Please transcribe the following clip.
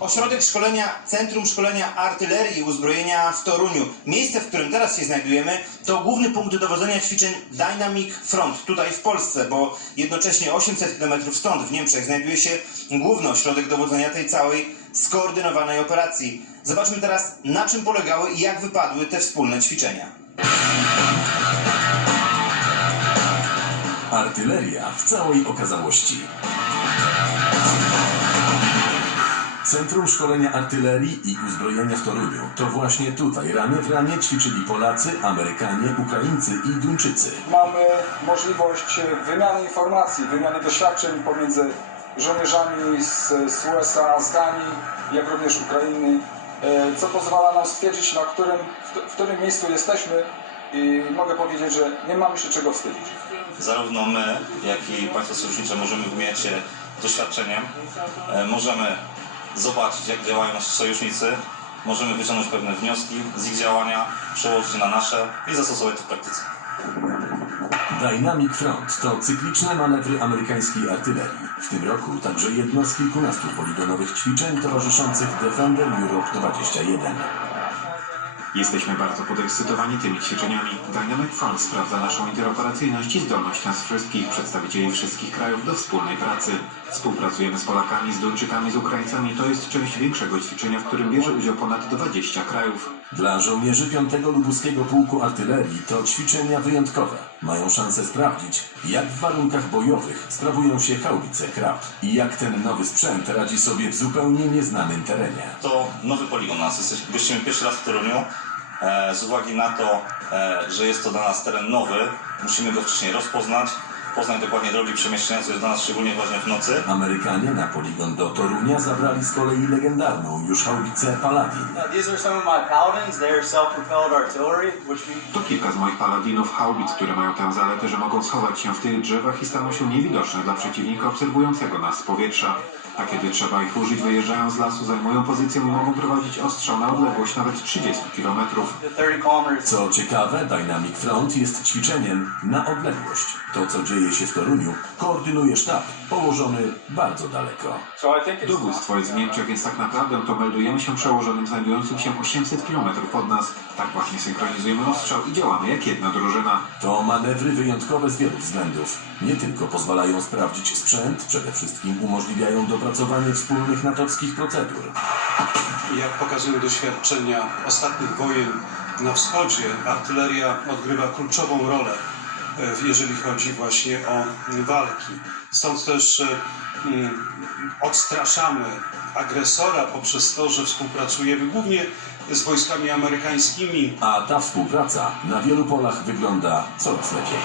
Ośrodek szkolenia Centrum Szkolenia Artylerii i Uzbrojenia w Toruniu. Miejsce, w którym teraz się znajdujemy, to główny punkt dowodzenia ćwiczeń Dynamic Front tutaj w Polsce, bo jednocześnie 800 km stąd w Niemczech znajduje się główny ośrodek dowodzenia tej całej skoordynowanej operacji. Zobaczmy teraz, na czym polegały i jak wypadły te wspólne ćwiczenia. Artyleria w całej okazałości. Centrum Szkolenia Artylerii i Uzbrojenia w Toruniu. To właśnie tutaj ramię w ramię ćwiczyli Polacy, Amerykanie, Ukraińcy i Duńczycy. mamy możliwość wymiany informacji, wymiany doświadczeń pomiędzy żołnierzami z, z USA, z Danii, jak również Ukrainy, e, co pozwala nam stwierdzić, na którym, w, w którym miejscu jesteśmy i mogę powiedzieć, że nie mamy się czego wstydzić. zarówno my, jak i państwa sojusznicze możemy wymieniać się doświadczeniem, e, możemy zobaczyć, jak działają nasi sojusznicy, możemy wyciągnąć pewne wnioski z ich działania, przełożyć je na nasze i zastosować to w praktyce. Dynamic Front to cykliczne manewry amerykańskiej artylerii. W tym roku także jedno z kilkunastu poligonowych ćwiczeń towarzyszących Defender Europe 21. Jesteśmy bardzo podekscytowani tymi ćwiczeniami. Dynamic Front sprawdza naszą interoperacyjność i zdolność nas wszystkich, przedstawicieli wszystkich krajów do wspólnej pracy. Współpracujemy z Polakami, z Duńczykami, z Ukraińcami. To jest część większego ćwiczenia, w którym bierze udział ponad 20 krajów. Dla żołnierzy 5 Lubuskiego Pułku Artylerii to ćwiczenia wyjątkowe. Mają szansę sprawdzić, jak w warunkach bojowych sprawują się haubice krab i jak ten nowy sprzęt radzi sobie w zupełnie nieznanym terenie. To nowy poligon nas. Jesteś, gościmy pierwszy raz w Toruniu. E, z uwagi na to, e, że jest to dla nas teren nowy, musimy go wcześniej rozpoznać, poznać dokładnie drogi przemieszczenia, co jest dla nas szczególnie ważne w nocy. Amerykanie na poligon do Torunia zabrali z kolei legendarną już haubicę Paladin. To kilka z moich paladinów haubic, które mają tę zaletę, że mogą schować się w tych drzewach i staną się niewidoczne dla przeciwnika obserwującego nas z powietrza. A kiedy trzeba ich użyć, wyjeżdżają z lasu, zajmują pozycję i mogą prowadzić ostrzał na odległość nawet 30 kilometrów. the 30 kilometers. Co ciekawe, Dynamic Front jest ćwiczeniem na odległość. To, co dzieje się w Toruniu, koordynuje sztab, położony bardzo daleko. Dowództwo jest w Niemczech, więc tak naprawdę to meldujemy się przełożonym znajdującym się 800 km od nas. Tak właśnie synchronizujemy ostrzał i działamy jak jedna drużyna. To manewry wyjątkowe z wielu względów. Nie tylko pozwalają sprawdzić sprzęt, przede wszystkim umożliwiają dopracowanie wspólnych natowskich procedur. Jak pokazują doświadczenia ostatnich wojen na wschodzie, artyleria odgrywa kluczową rolę, jeżeli chodzi właśnie o walki. Stąd też e, mm, odstraszamy agresora poprzez to, że współpracujemy głównie z wojskami amerykańskimi, A ta współpraca na wielu polach wygląda coraz lepiej.